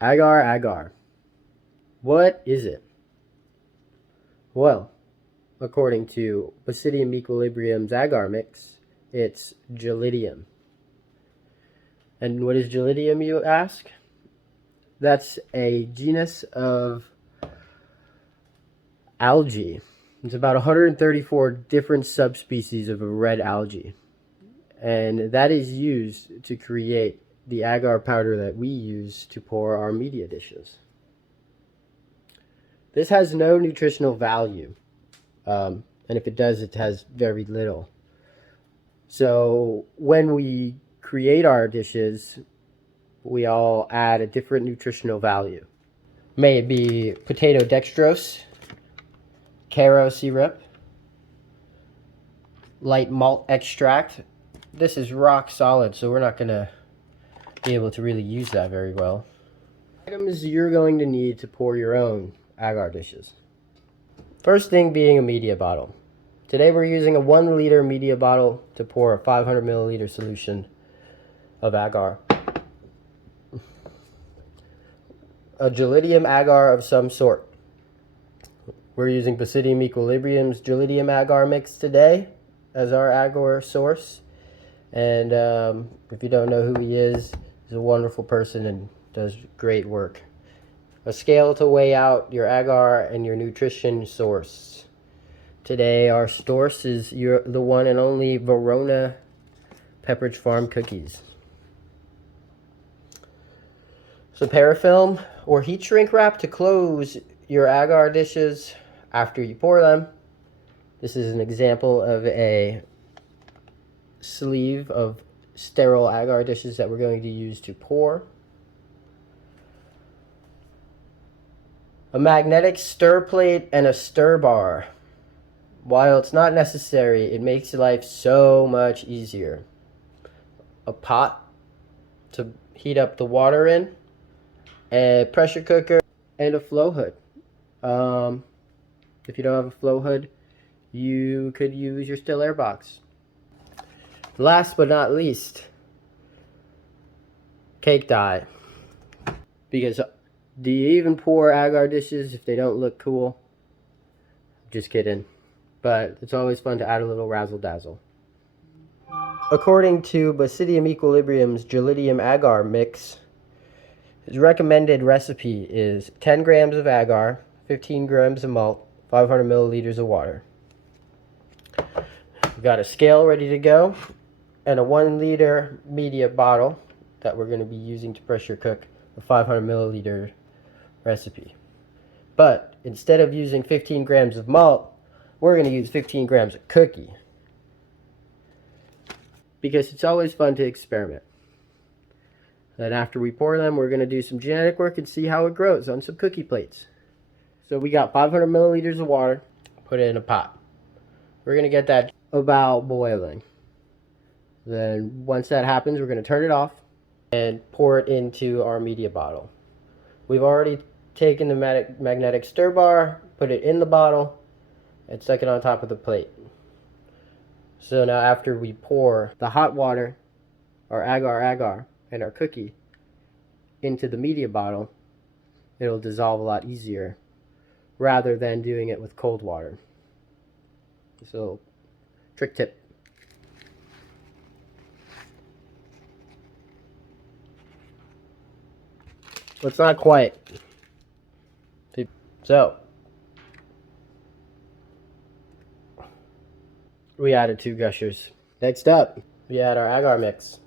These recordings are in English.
Agar. What is it? Well, according to Basidium Equilibrium's agar mix, it's gelidium. And what is gelidium, you ask? That's a genus of algae. It's about 134 different subspecies of a red algae. And that is used to create the agar powder that we use to pour our media dishes. This has no nutritional value. And if it does, it has very little. So when we create our dishes, we all add a different nutritional value. May it be potato dextrose, Caro syrup, light malt extract. This is rock solid, so we're not going to be able to really use that very well. Items you're going to need to pour your own agar dishes. First thing being a media bottle. Today we're using a 1 liter media bottle to pour a 500 milliliter solution of agar. A gelidium agar of some sort. We're using Basidium Equilibrium's gelidium agar mix today as our agar source. And if you don't know who he is, he's a wonderful person and does great work. A scale to weigh out your agar and your nutrition source. Today our source is the one and only Verona Pepperidge Farm cookies. So parafilm or heat shrink wrap to close your agar dishes after you pour them. This is an example of a sleeve of sterile agar dishes that we're going to use to pour. A magnetic stir plate and a stir bar. While it's not necessary, it makes life so much easier. A pot to heat up the water in, a pressure cooker, and a flow hood. If you don't have a flow hood, you could use your still air box. Last but not least, cake dye. Because do you even pour agar dishes if they don't look cool? Just kidding. But it's always fun to add a little razzle dazzle. According to Basidium Equilibrium's gelidium agar mix, his recommended recipe is 10 grams of agar, 15 grams of malt, 500 milliliters of water. We've got a scale ready to go and a 1 liter media bottle that we're going to be using to pressure cook a 500 milliliter recipe. But instead of using 15 grams of malt, we're going to use 15 grams of cookie. Because it's always fun to experiment. Then after we pour them, we're going to do some genetic work and see how it grows on some cookie plates. So we got 500 milliliters of water, put it in a pot. We're going to get that about boiling. Then once that happens, we're going to turn it off and pour it into our media bottle. We've already taken the magnetic stir bar, put it in the bottle, and stuck it on top of the plate. So now after we pour the hot water, our agar, and our cookie into the media bottle, it'll dissolve a lot easier rather than doing it with cold water. So, trick tip. Well, it's not quite. So, we added 2 gushers. Next up, we add our agar mix.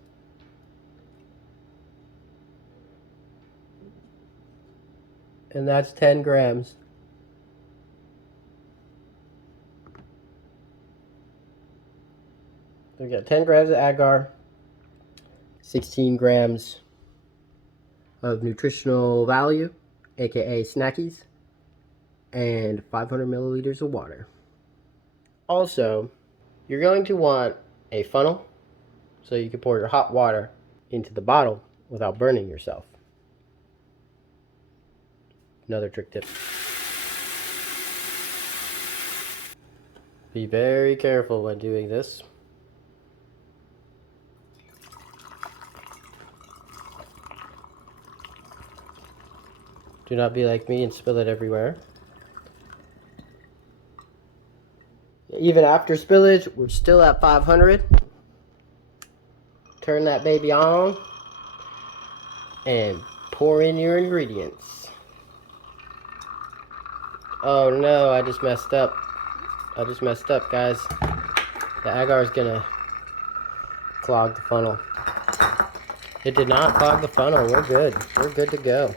And that's 10 grams. So we got 10 grams of agar, 16 grams of nutritional value, aka snackies, and 500 milliliters of water. Also, you're going to want a funnel so you can pour your hot water into the bottle without burning yourself. Another trick tip. Be very careful when doing this. Do not be like me and spill it everywhere. Even after spillage, we're still at 500. Turn that baby on and pour in your ingredients. Oh no, I just messed up. Guys. The agar is gonna clog the funnel. It did not clog the funnel. We're good. We're good to go.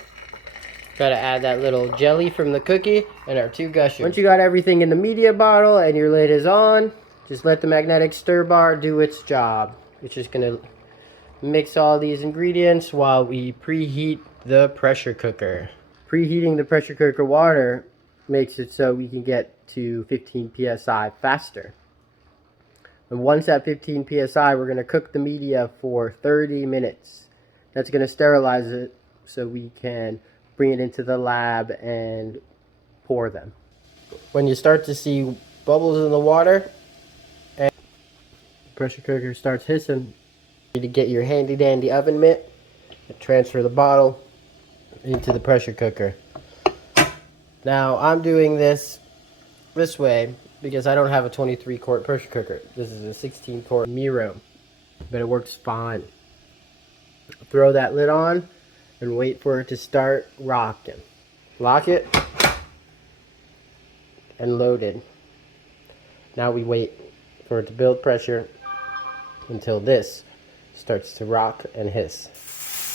Gotta add that little jelly from the cookie and our 2 gushers. Once you got everything in the media bottle and your lid is on, just let the magnetic stir bar do its job. It's just gonna mix all these ingredients while we preheat the pressure cooker. Preheating the pressure cooker water makes it so we can get to 15 psi faster. And once at 15 psi, we're going to cook the media for 30 minutes. That's going to sterilize it so we can bring it into the lab and pour them. When you start to see bubbles in the water and the pressure cooker starts hissing, you need to get your handy dandy oven mitt and transfer the bottle into the pressure cooker. Now I'm doing this way because I don't have a 23 quart pressure cooker. This is a 16 quart Miro, but it works fine. Throw that lid on and wait for it to start rocking. Lock it and load it. Now we wait for it to build pressure until this starts to rock and hiss.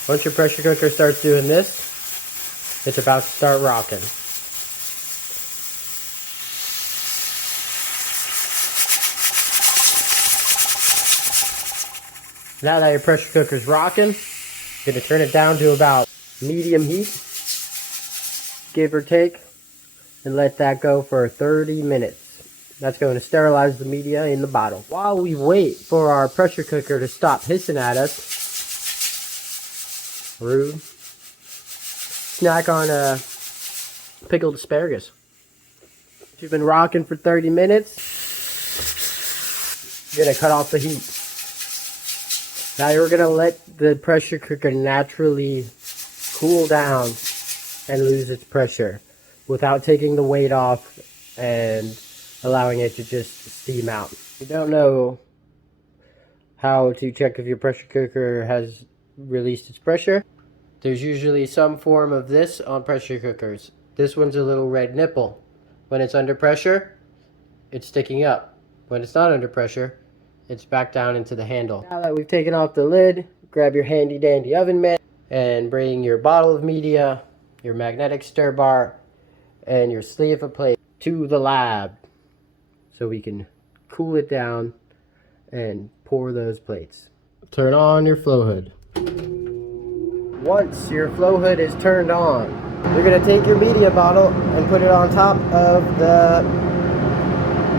Once your pressure cooker starts doing this, it's about to start rocking. Now that your pressure cooker's rocking, you're going to turn it down to about medium heat, give or take, and let that go for 30 minutes. That's going to sterilize the media in the bottle. While we wait for our pressure cooker to stop hissing at us, rude, snack on pickled asparagus. If you've been rocking for 30 minutes, you're going to cut off the heat. Now you're going to let the pressure cooker naturally cool down and lose its pressure without taking the weight off and allowing it to just steam out. If you don't know how to check if your pressure cooker has released its pressure, there's usually some form of this on pressure cookers. This one's a little red nipple. When it's under pressure, it's sticking up. When it's not under pressure, it's back down into the handle. Now that we've taken off the lid, grab your handy dandy oven mitt and bring your bottle of media, your magnetic stir bar, and your sleeve of plate to the lab so we can cool it down and pour those plates. Turn on your flow hood. Once your flow hood is turned on, you're going to take your media bottle and put it on top of the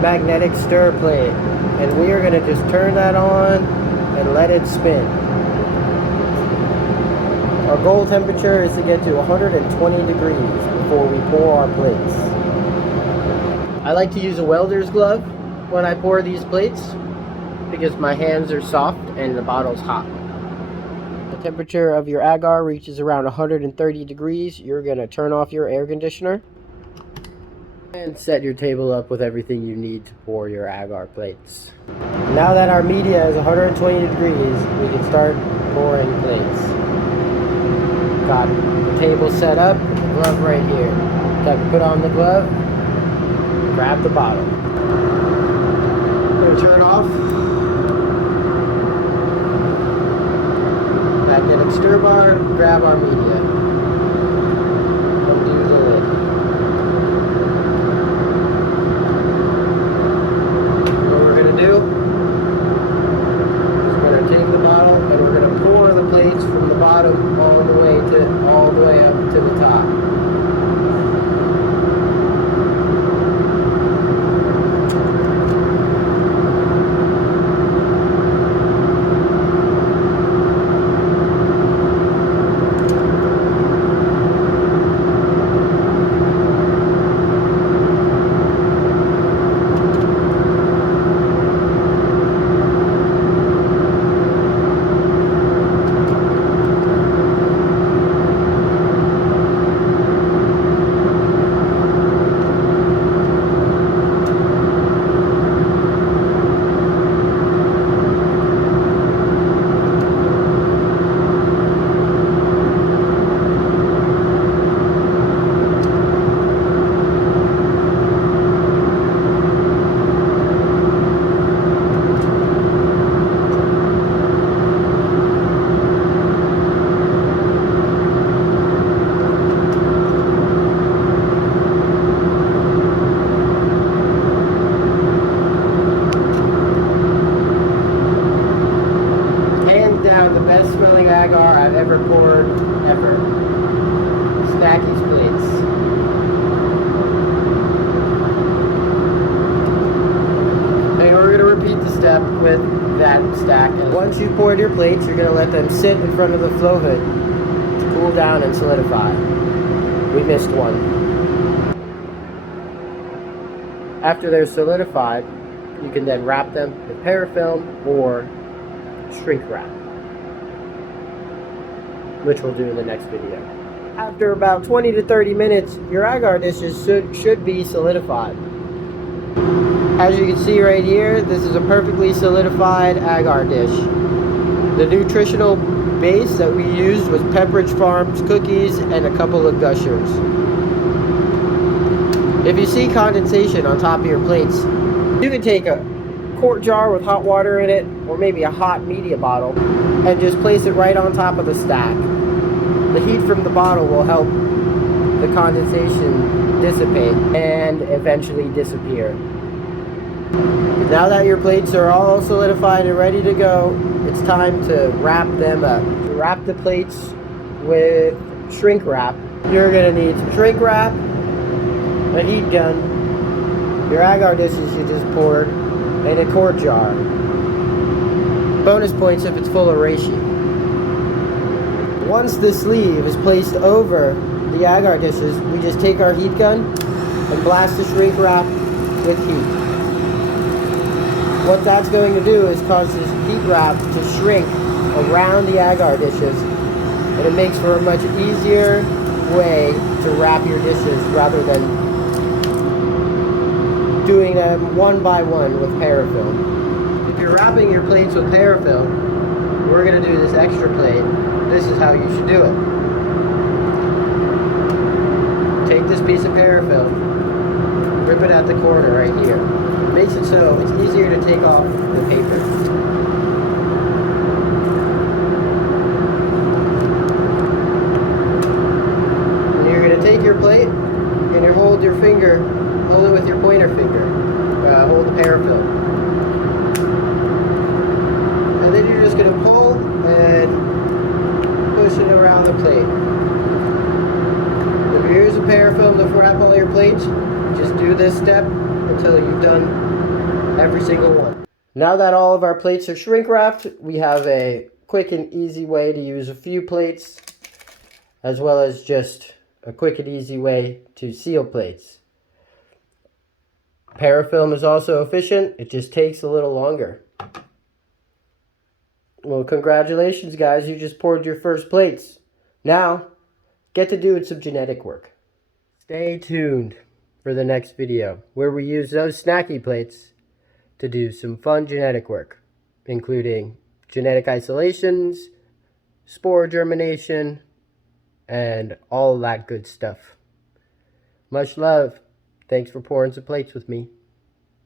magnetic stir plate. And we are going to just turn that on and let it spin. Our goal temperature is to get to 120 degrees before we pour our plates. I like to use a welder's glove when I pour these plates because my hands are soft and the bottle's hot. The temperature of your agar reaches around 130 degrees. You're going to turn off your air conditioner and set your table up with everything you need to pour your agar plates. Now that our media is 120 degrees, we can start pouring plates. Got the table set up, the glove right here. Got to put on the glove, grab the bottle. Gonna turn off. Magnetic stir bar, grab our media. Undo the lid. Do is we're going to take the bottle and we're going to pour the plates from the bottom all the way up to the top. and stack. Once you've poured your plates, you're going to let them sit in front of the flow hood to cool down and solidify. We missed one. After they're solidified, you can then wrap them with parafilm or shrink wrap, which we'll do in the next video. After about 20 to 30 minutes, your agar dishes should be solidified. As you can see right here, this is a perfectly solidified agar dish. The nutritional base that we used was Pepperidge Farms cookies and a couple of Gushers. If you see condensation on top of your plates, you can take a quart jar with hot water in it, or maybe a hot media bottle, and just place it right on top of the stack. The heat from the bottle will help the condensation dissipate and eventually disappear. Now that your plates are all solidified and ready to go, it's time to wrap them up. To wrap the plates with shrink wrap, you're going to need some shrink wrap, a heat gun, your agar dishes you just poured, and a quart jar. Bonus points if it's full of reishi. Once the sleeve is placed over the agar dishes, we just take our heat gun and blast the shrink wrap with heat. What that's going to do is cause this heat wrap to shrink around the agar dishes, and it makes for a much easier way to wrap your dishes rather than doing them one by one with parafilm. If you're wrapping your plates with parafilm, we're going to do this extra plate. This is how you should do it. Take this piece of parafilm, rip it at the corner right here. It makes it so it's easier to take off the paper. And you're going to take your plate and you hold your finger, hold it with your pointer finger, hold the parafilm. And then you're just going to pull and push it around the plate. If you use a parafilm to wrap all your plates, just do this step until you've done every single one. Now that all of our plates are shrink wrapped, we have a quick and easy way to use a few plates, as well as just a quick and easy way to seal plates. Parafilm is also efficient, it just takes a little longer. Well, congratulations guys, you just poured your first plates. Now, get to doing some genetic work. Stay tuned for the next video, where we use those snacky plates to do some fun genetic work, including genetic isolations, spore germination, and all that good stuff. Much love. Thanks for pouring some plates with me.